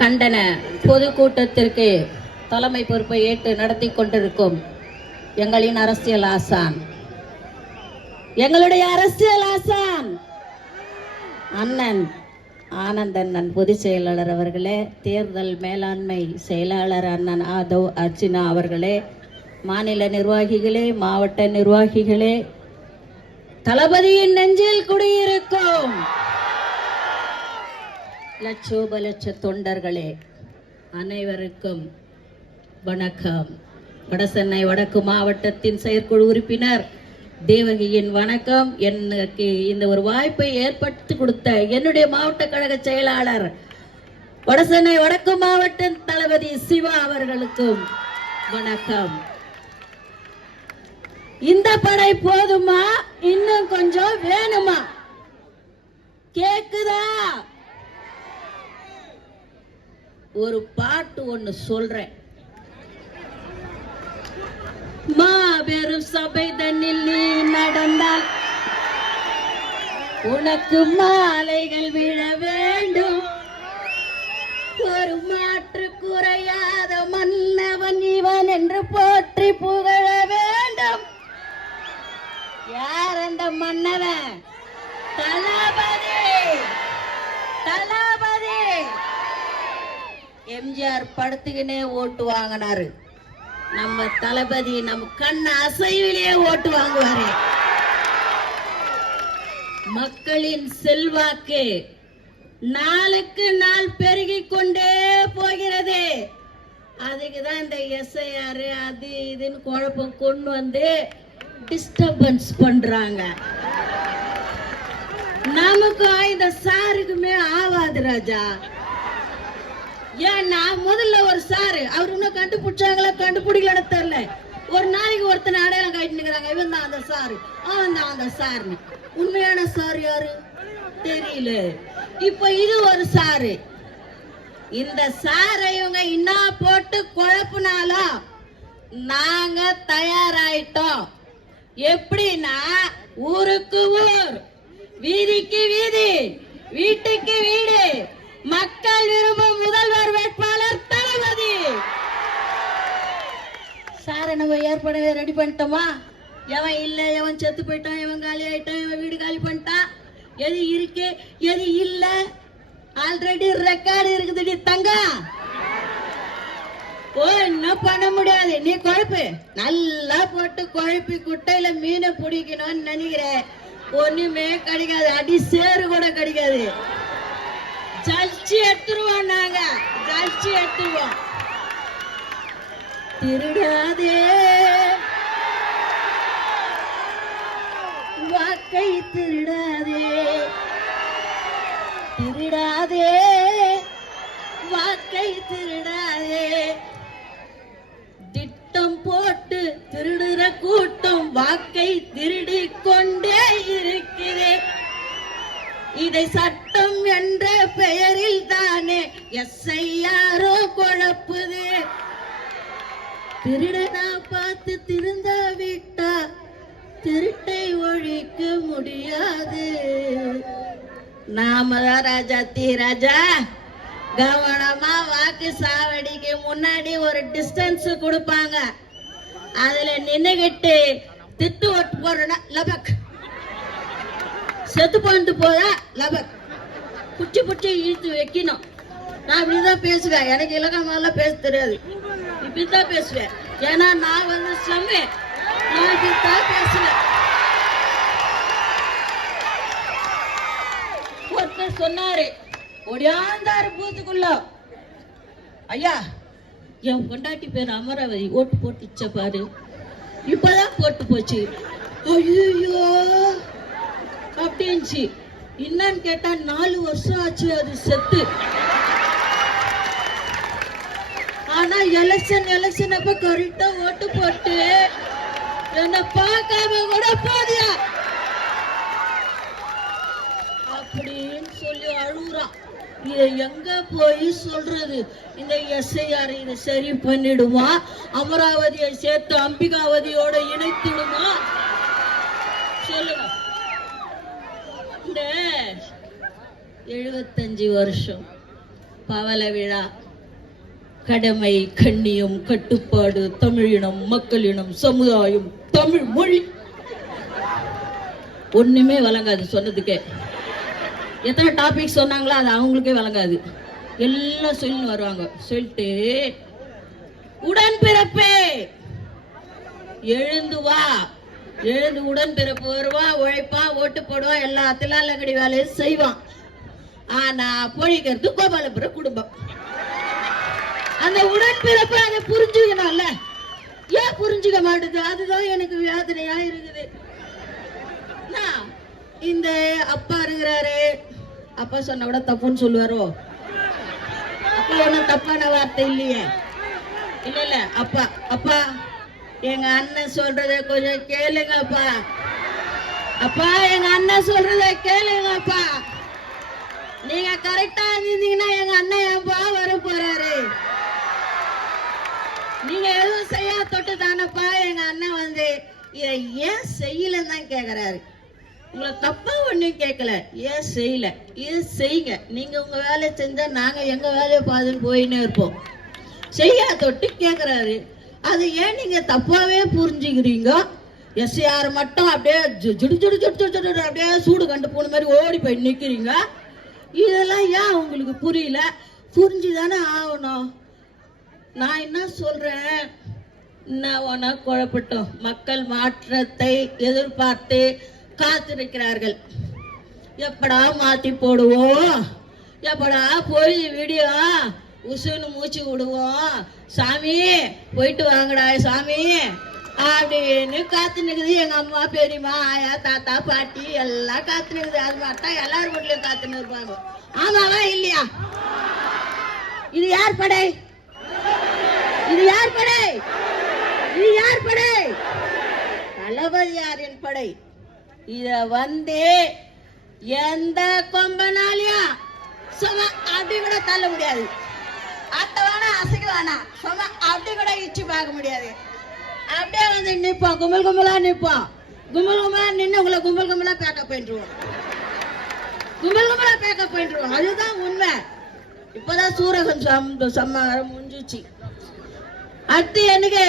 கண்டன பொதுக்கூட்டத்திற்கு தலைமை பொறுப்பை ஏற்று நடத்தி கொண்டிருக்கும் எங்களின் அரசியல் ஆசான், எங்களுடைய அரசியல் ஆசான் அண்ணன் ஆனந்தண்ணன் பொதுச் செயலாளர் அவர்களே, தேர்தல் மேலாண்மை செயலாளர் அண்ணன் ஆதவ் அர்ச்சனா அவர்களே, மாநில நிர்வாகிகளே, மாவட்ட நிர்வாகிகளே, தளபதியின் நெஞ்சில் குடியிருக்கும் லட்சோப லட்ச தொண்டர்களே, அனைவருக்கும் வணக்கம். வடசென்னை வடக்கு மாவட்டத்தின் செயற்குழு உறுப்பினர் தேவகியின் வணக்கம். எனக்கு இந்த ஒரு வாய்ப்பை ஏற்படுத்தி கொடுத்த என்னுடைய மாவட்ட கழக செயலாளர் வடசென்னை வடக்கு மாவட்ட தளபதி சிவா அவர்களுக்கும் வணக்கம். இந்த படை போதுமா, இன்னும் கொஞ்சம் வேணுமா? கேக்குதா? ஒரு பாட்டு ஒண்ணு சொல்றேன். மாபெரும் சபை தன்னில் நீ நடந்தால் உனக்கு மாலைகள் விழ வேண்டும். ஒரு மாற்று குறையாத மன்னவன் இவன் என்று போற்றி புகழ வேண்டும். யார் அந்த மன்னவன்? தளபதி. தளபதி எம்ஜிஆர் படுத்துக்கினே ஓட்டு வாங்கினாரு. நம்ம தளபதி நம்ம கண் அசைவிலே ஓட்டு வாங்குவாரு. மக்களின் செல்வாக்கு நாளுக்கு நாள் பெருகிக் கொண்டே போகிறது. அதுக்குதான் இந்த எஸ்ஐஆர் அது இதுன்னு குழப்பம் கொண்டு வந்து டிஸ்டர்பன்ஸ் பண்றாங்க. நமக்கு இந்த சாருக்குமே ஆவாது ராஜா. ஏன் நான் முதல்ல ஒரு சாரு அவர் இன்னும் கண்டுபிடிச்சாங்களா கண்டுபிடிக்கலன்னு தெரியல. ஒரு நாளைக்கு ஒருத்தனை அடையாளம் காட்டினுக்கிறாங்க, இவன் தான் அந்த சாரு, அவன் தான் அந்த சாருன்னு. உண்மையான சாரு யாரு தெரியல. இப்ப இது ஒரு சாரு. இந்த சாரை இவங்க இன்னா போட்டு குழப்பினாலும் நாங்க தயாராயிட்டோம். எப்படின்னா, ஊருக்கு ஊர், வீதிக்கு வீதி, வீட்டுக்கு வீடு, மக்கள் விரும்பும் முதல்வர் வேட்பாளர் தளபதி. சாரை நம்ம ஏற்பாடு ரெடி பண்ணிட்டோமா? எவன் இல்ல, எவன் செத்து போயிட்டான், எவன் காலி ஆயிட்டான், எவன் வீடு காலி பண்ணிட்டான், எது இருக்கு எது இல்ல ஆல்ரெடி ரெக்கார்டு இருக்குது. தங்கம் ஒன்னும் பண்ண முடியாது. நீ குழப்பு நல்லா போட்டு குழப்பி குட்டையில மீனை பிடிக்கணும்னு நினைக்கிற, ஒண்ணுமே கிடைக்காது. அடி சேரு கூட கிடைக்காது. ஜல்ச்சி எடுத்துருவோம், நாங்க ஜல்ச்சி எடுத்துருவோம். திருடாதே வாக்கை, திருடாதே திருடாதே வாக்கை, திருடாதே. திட்டம் போட்டு திருடுற கூட்டம் வாக்கை திருடிக் கொண்டே இருக்கிறது. இதை சட்டம் என்ற பெயரில் தானே எஸ்ஐஆரோ குழப்புது. திருடனா பார்த்து திருந்த விட்டா திருட்டை ஒழிக்க முடியாது. நாமதான் ராஜா தீ ராஜா. கவனமா வாக்கு சாவடிக்கு முன்னாடி ஒரு டிஸ்டன்ஸ் கொடுப்பாங்க. அதுல நின்னுகிட்டு திட்டு ஓட்டு போறனா லபக், செத்து போட்டு போதா லபக், புச்சி புச்சி இழுத்து வைக்கணும். நான் இப்படிதான் பேசுவேன். எனக்கு இலக்கமெல்லாம் பேச தெரியாது, இப்படிதான் பேசுவேன். ஏன்னா நான் வந்து சொன்னேன், நான் இப்படித்தான் பேசுவேன். ஒருத்தர் சொன்னாரு, ஒடியாந்தாரு பூத்துக்குள்ள, ஐயா என் பொண்டாட்டி பேர் அமராவதி, ஓட்டு போட்டுச்ச பாரு, இப்பதான் போட்டு போச்சு. ஐயோ அப்படின்ச்சு. என்னன்னு கேட்டா 4 வருஷம் ஆச்சு அது செத்து. ஆனா எலெக்ஷன் அப்ப கரெக்டா ஓட்டு போட்டு என்ன பார்க்காம கூட போதியா அப்படின்னு சொல்லி அழுகுறான். இதை எங்க போய் சொல்றது? இந்த எஸ்ஐஆர் இதை சரி பண்ணிடுமா? அமராவதியை சேர்த்து அம்பிகாவதியோட இணைத்திடுமா? சொல்லுங்க. இந்த 75 வருஷம் பவள விழா. கடமை, கண்ணியம், கட்டுப்பாடு, தமிழினம், மக்களினம், சமுதாயம், தமிழ் மொழி. ஒண்ணுமே வழங்காது சொன்னதுக்கே. எத்தனை டாபிக் சொன்னாங்களோ அது அவங்களுக்கே வழங்காது. எல்லாம் சொல்லி வருவாங்க. சொல்லிட்டு உடன்பிறப்பே எழுந்து வா, எழுந்து உடன்பிறப்பு வருவான், உழைப்பான், ஓட்டு போடுவான், எல்லா தில்லாலங்கடி வேலையும் செய்வான். ஆனா பொழிக்கிறது கோபாலபுர குடும்பம். அந்த உடன்பிறப்பு அதை புரிஞ்சுக்கணும்ல. ஏன் புரிஞ்சுக்க மாட்டேது? அதுதான் எனக்கு வேதனையா இருக்குது. இந்த அப்பா இருக்கிறாரு, அப்பா சொன்ன கூட தப்புன்னு சொல்லுவாரோ? அப்பா ஒன்னும் தப்பான வார்த்தை இல்லையே. இல்ல இல்ல, அப்பா அப்பா எங்க அண்ணன் சொல்றத கொஞ்சம் கேளுங்கப்பா. அப்பா எங்க அண்ணன் சொல்றத கேளுங்கப்பா. நீங்க கரெக்டா இருந்தீங்கன்னா எங்க அண்ணன் ஏன்பா வர போறாரு? நீங்க எதுவும் செய்ய தொட்டு தானப்பா எங்க அண்ணன் வந்து இதை ஏன் செய்யலன்னு தான் கேக்குறாரு. உங்களை தப்பா ஒண்ணும் கேட்கல, ஏன் செய்யல, இது செய்யுங்க. நீங்க உங்க வேலையை செஞ்சா நாங்க எங்க வேலையை பார்த்துன்னு போயின்னே இருப்போம். செய்ய தொட்டு கேக்குறாரு. அது ஏன் நீங்க தப்பாவே புரிஞ்சுக்கிறீங்க? எஸ்ஆர் மட்டும் அப்படியே ஜுடு ஜுடு ஜுடு ஜுடு அப்படியே சூடு கண்டு போன மாதிரி ஓடி போய் நிக்கிறீங்க. இதெல்லாம் ஏன் உங்களுக்கு புரியல? புரிஞ்சுதானே ஆகணும். நான் என்ன சொல்றேன், என்ன குழப்பட்டோம். மக்கள் மாற்றத்தை எதிர்பார்த்து காத்திருக்கிறார்கள். எப்படா மாத்தி போடுவோம், எப்படா போய் வீடியோ உசுன்னு மூச்சு விடுவோம், சாமி போயிட்டு வாங்கடா சாமி அப்படின்னு காத்து நிக்குது. எங்க அம்மா, பெரியம்மா, ஆயா, தாத்தா, பாட்டி எல்லாம் காத்து நிக்குது. அது மாதிரிதான் எல்லாரும் வீட்லயும் காத்துன்னு இருப்பாங்க. ஆமாவா இல்லையா? இது யார் படை? இது யார் படை? இது யார் படை? தளபதியாரின் படை. இத வந்து எந்த கொம்பனாலியா சும்மா அப்படி கூட தள்ள முடியாது. அட்ட வேணா அசைக்க வேணாம், சும்மா அப்படி கூட இச்சு பார்க்க முடியாது. அப்படியே வந்து நிப்போம், கும்பல் கும்பலா நிப்போம். கும்பல் கும்பலா நின்று உங்களை கும்பல் கும்பலா பேக்கப் பண்ணிடுவோம். கும்பல் கும்பலா பேக்கப் பண்ணிடுவோம். அதுதான் உண்மை. இப்பதான் சூரகம் சம்மாரம் முடிஞ்சிச்சு. அடுத்து எனக்கு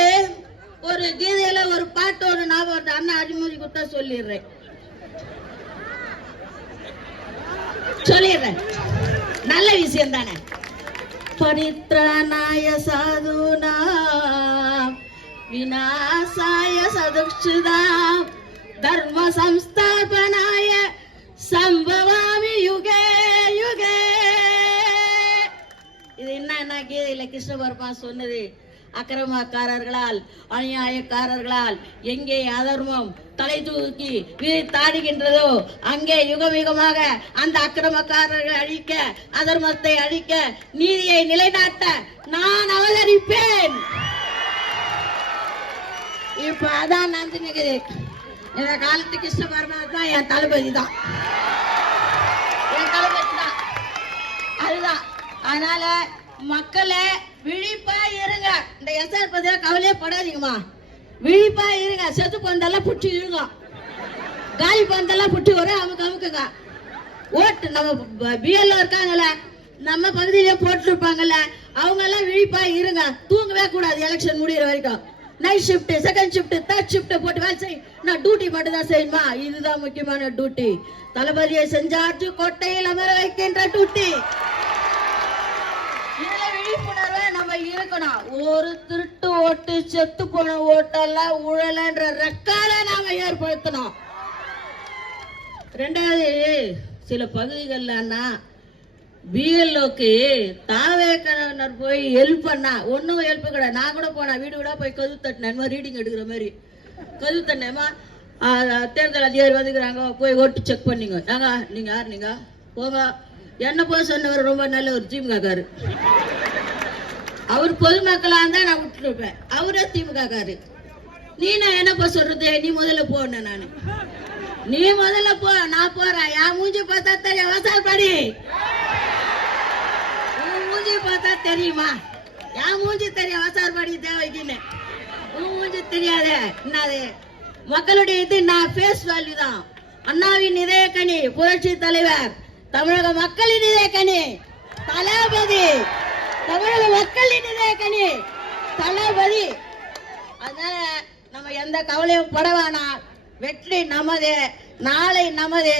ஒரு கீதையில ஒரு பாட்டு ஒரு ஞாபகம் அண்ணன் அடிமொழி கொடுத்தா சொல்லிடுறேன். நல்ல விஷயம் தானே. பரித்ராணாய சாதுனா விநாசாய சதுக்ஷுதா தர்ம சம்ஸ்தாபனாய சம்பவாமி யுகே யுகே. இது என்ன கீதையில கிருஷ்ண பரமாத்மா சொன்னது. அக்கிரமக்காரர்களால், அநியாயக்காரர்களால் எங்கே அதர்மம் தலை தூக்கி தாடுகின்றதோ அங்கே யுகம் யுகமாக அந்த அக்கிரமக்காரர்களை அழிக்க, அதர்மத்தை அழிக்க, நீதியை நிலைநாட்ட நான் அவதரிப்பேன். இப்ப அதான் நந்தினிக்குது. இந்த காலத்து கிருஷ்ண பரமாத்மா என் தளபதி தான், என் தளபதி தான். அதுதான். அதனால மக்களே விழிப்பா இருங்க. இந்த எஸ்ஆர் பத்தியா கவலையே படாதீங்கம்மா. விழிப்பா இருங்க. செத்து பந்தெல்லாம் புட்டி இருங்க, காலி பந்தெல்லாம் புட்டி வர அமுக்கு அமுக்குங்க. ஓட்டு நம்ம பிஎல்ஓ இருக்காங்கல்ல, நம்ம பகுதியிலே போட்டுருப்பாங்கல்ல, அவங்க எல்லாம் விழிப்பா இருங்க. தூங்கவே கூடாது எலெக்ஷன் முடிகிற வரைக்கும். Night shift, second shift, third shift போட்டு வேலை செய். நான் டியூட்டி மட்டும் தான் செய்யணுமா? இதுதான் முக்கியமான டியூட்டி. தளபதியை செஞ்சாச்சு கோட்டையில் அமர வைக்கின்ற டியூட்டி. இதுல விழிப்புணர்வை நம்ம இருக்கணும். ஒரு திருட்டு ஓட்டு, செத்து போன ஓட்டெல்லாம் ஊழலன்ற ரெக்கார்ட நாம ஏற்படுத்தணும். ரெண்டாவது, சில பகுதிகள்ல பிஎல்ஓக்கு தாவேக்கனர் போய் ஹெல்ப் பண்ணா ஒன்னும் ஹெல்ப் கிடையாது. நான் கூட போனேன், வீடு கூட போய் கதவு தட்டினேன், ரீடிங் எடுக்கிற மாதிரி கதவு தட்டினேமா. தேர்தல் அதிகாரி வந்துக்கிறாங்க, போய் ஓட்டு செக் பண்ணிங்க. ஏங்க நீங்க யார்? நீங்க போங்க. என்ன போய் சொன்னவர் ரொம்ப நல்ல ஒரு திமுக காரு. அவர் பொதுமக்களா இருந்தா நான் விட்டுருப்பேன், அவரே திமுக காரு. நீ நான் என்னப்பா சொல்றது? நீ முதல்ல போன, நானு நீ முதல்ல போ, நான் போறேன். என் மூஞ்சி பார்த்தா தெரியும், வசால் படி. உன் மூஞ்சி பார்த்தா தெரியுமா? என் மூஞ்சி தெரியும், வசால் படி தேவைக்குன்னு. உன் மூஞ்சி தெரியாத என்னது? மக்களுடைய இது நான் ஃபேஸ் வேல்யூ தான். அண்ணாவின் இதய கனி, புரட்சி தலைவர், தமிழக மக்களின் இதய கனி தளபதி தமிழக மக்களின் இதயக்கனி தளபதி. அதனால நம்ம எந்த கவலையும் பட வேணாம். வெற்றி நமது, நாளை நமது.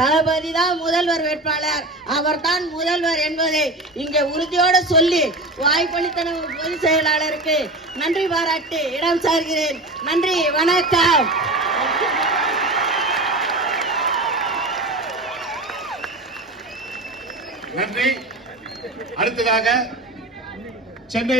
தளபதி தான் முதல்வர் வேட்பாளர், அவர் தான் முதல்வர் என்பதை இங்கே உறுதியோடு சொல்லி வாய்ப்பளித்த பொதுச் செயலாளருக்கு நன்றி பாராட்டி இடம் சார்கிறேன். நன்றி, வணக்கம். நன்றி. அடுத்ததாக சென்னை